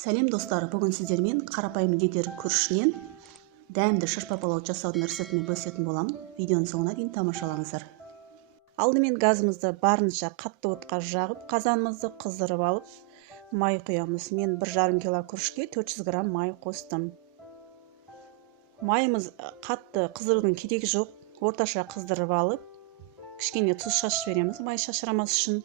Сәлем достар, бүгін сіздермен қарапайым лидер күрішінен дәмді шырпа палау жасаудың рецептімен бөлісетін боламын. Видеоның соңына дейін тамашалаңыздар. Алдымен газымызды барынша қатты отқа жағып, қазанымызды қыздырып алып, май құямыз. Мен 1,5 кг күрішке 400 грамм май қостым. Майымыз қатты қыздырудың керегі жоқ. Орташа қыздырып алып, кішкене тұз шашып береміз, май шашырамас үшін.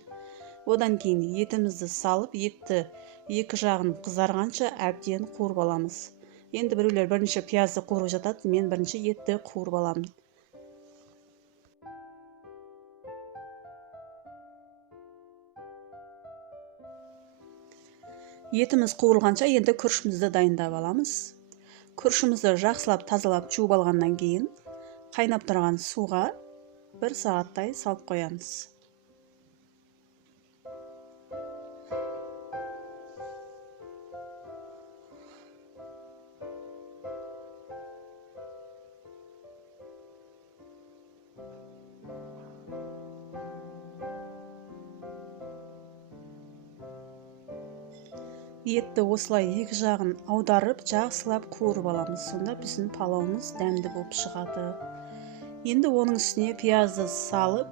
Одан кейін етімізді салып, етті екі жағын қызарғанша әбден қуырып аламыз. Енді біреулер бірінші пиязды қуырып жатады, мен бірінші етті қуырып аламын. Етіміз қуырылғанша енді күрішімізді дайындап аламыз. Күрішімізді жақсылап тазалап жуып алғаннан кейін қайнап тұрған суға 1 сағаттай салып қоямыз. Етті осылай екі жағын аударып, жақсылап қуырып аламыз. Сонда біздің палауымыз дәмді болып шығады. Енді оның үстіне пиязды салып,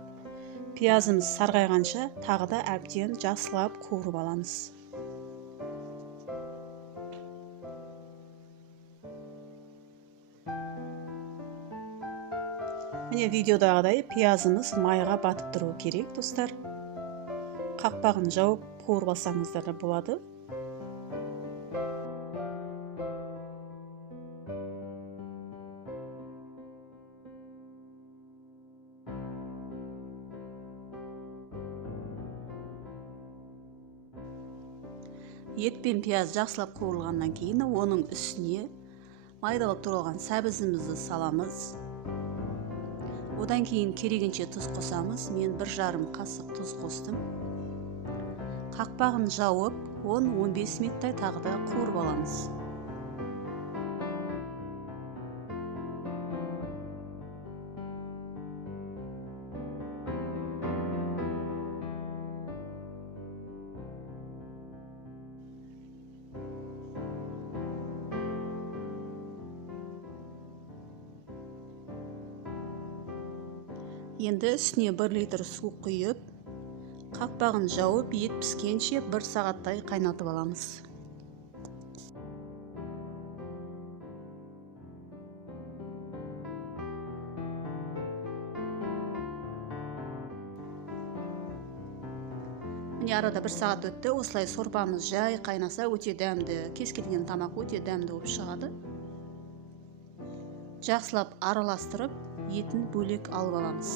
пиязымыз сарғайғанша тағы да әбден жақсылап қуырып аламыз. Міне видеодағыдай пиязымыз майға батып тұруы керек, достар. Қақпағын жауып қуырып алсаңыздар да болады. Ет пен пияз жақсылап қуырылғаннан кейін оның үстіне майдалап туралған сәбізімізді саламыз. Одан кейін керегенше тұз қосамыз. Мен 1,5 қасық тұз қостым. Қақпағын жауып, 10-15 минуттай тағы да қуырып аламыз. Енді үстіне 1 литр су құйып, қақпағын жауып, ет піскенше 1 сағаттай қайнатып аламыз. Міне арада 1 сағат өтті. Осылай сорпамыз жай қайнаса өте дәмді, кез келген тамақ өте дәмді болып шығады. Жақсылап араластырып, етін бөлек алып аламыз.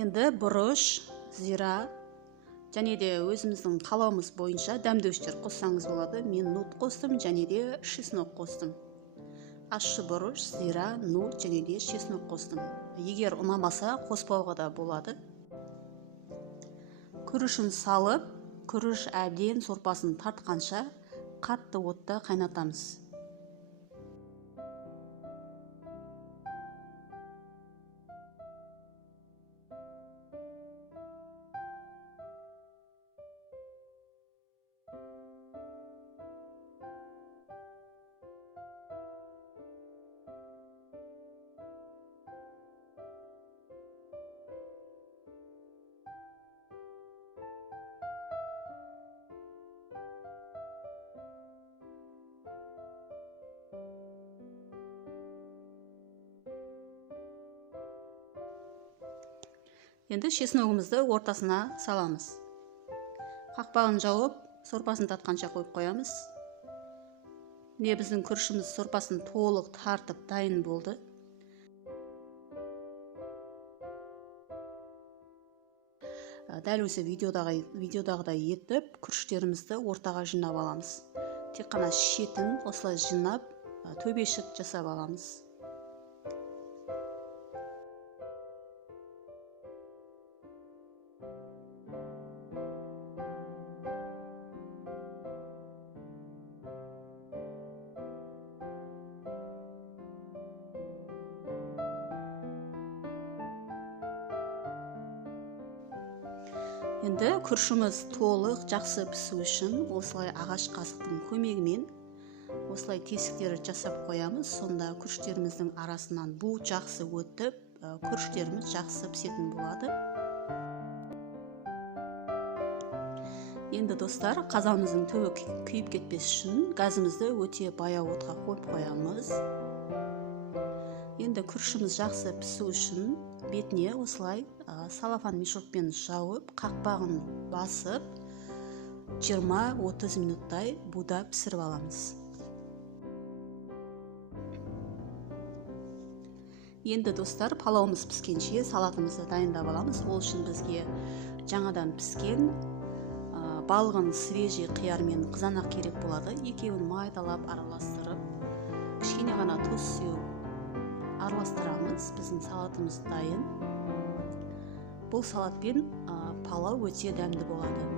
Енді бұрыш, зира және де өзіміздің қалауымыз бойынша дәмдеуіштер қоссаңыз болады. Мен нут қостым және де чеснок қостым. Ащы бұрыш, зира, нут және де чеснок қостым. Егер ұнамаса, қоспауға да болады. Күрішін салып, күріш әбден сорпасын тартқанша қатты отта қайнатамыз. Енді чесногымызды ортасына саламыз. Қақпағын жауып, сорпасын татқанша қойып қоямыз. Міне біздің күрішіміз сорпасын толық тартып дайын болды. Дәл осы видеодағыдай етіп, күріштерімізді ортаға жинап аламыз. Тек қана шетін осылай жинап, төбешік жасап аламыз. Енді күрішіміз толық жақсы пісу үшін осылай ағаш қасықтың көмегімен осылай тесіктер жасап қоямыз. Сонда күріштеріміздің арасынан бу жақсы өтіп, күріштеріміз жақсы пісетін болады. Енді достар, қазанымыздың түбі күйіп кетпес үшін газымызды өте баяу отқа қойып қоямыз. Енді күрішіміз жақсы пісу үшін бетіне осылай салафан мешокпен жауып, қақпағын басып 20-30 минуттай буда пісіріп аламыз. Енді достар, палауымыз піскенше салатымызды дайындап аламыз. Ол үшін бізге жаңадан піскен балғын свежий қиярмен қызанақ керек болады. Екеуін майдалап араластырып, кішкене ғана тұз сеуіп араластырамыз. Біздің салатымыз дайын. Бұл салатпен палау өте дәмді болады.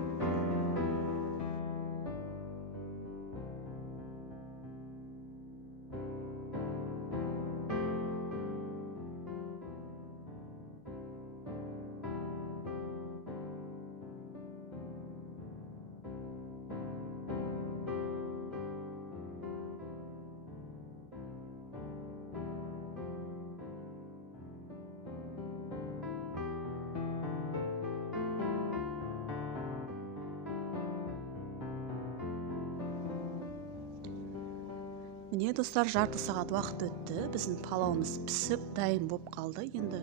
Міне достар, жарты сағат уақыт өтті. Біздің палауымыз пісіп дайын болып қалды. Енді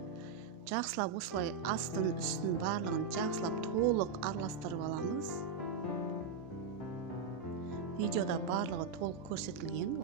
жақсылап осылай астын үстін барлығын жақсылап толық араластырып аламыз. Видеода барлығы толық көрсетілген.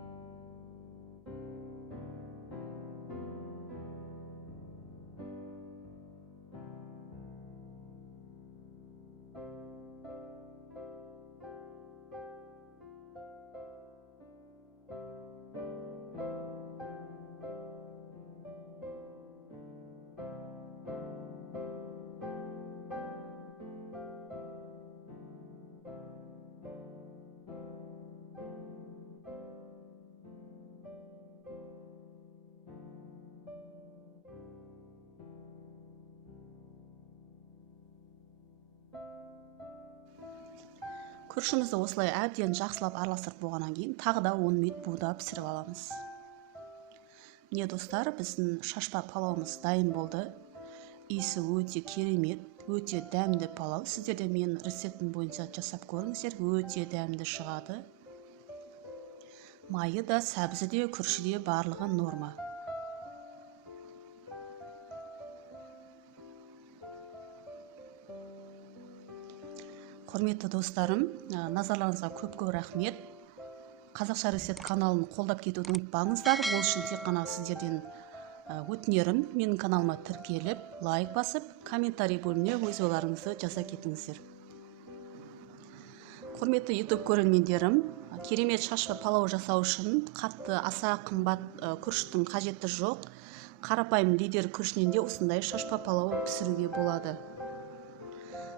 Күрішімізді осылай әбден жақсылап араластырып болғаннан кейін тағы да 10 минут буда пісіріп аламыз. Міне достар, біздің шашпа палауымыз дайын болды. Иісі өте керемет, өте дәмді палау. Сіздер де мен рецептім бойынша жасап көріңіздер, өте дәмді шығады. Майы да, сәбізі де, күріші де барлығы норма. Құрметті достарым, назарларыңызға көп рахмет. Қазақша рецепт каналын қолдап кетуді ұмытпаңыздар. Ол үшін тек қана сіздерден өтінерім, менің каналыма тіркеліп, лайк басып, комментарий бөліміне өз ойларыңызды жаза кетіңіздер. Құрметті YouTube көрермендерім, керемет шашпа палау жасау үшін қатты аса қымбат күріштің қажеті жоқ. Қарапайым лидер күрішінен де осындай шашпа палау пісіруге болады.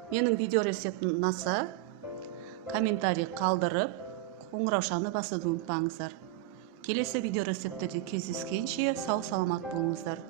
Менің видео рецептім ұнаса, комментарий қалдырып, қоңыраушаны басуды ұмытпаңыздар. Келесі видео рецептерде кездескенше сау саламат болыңыздар.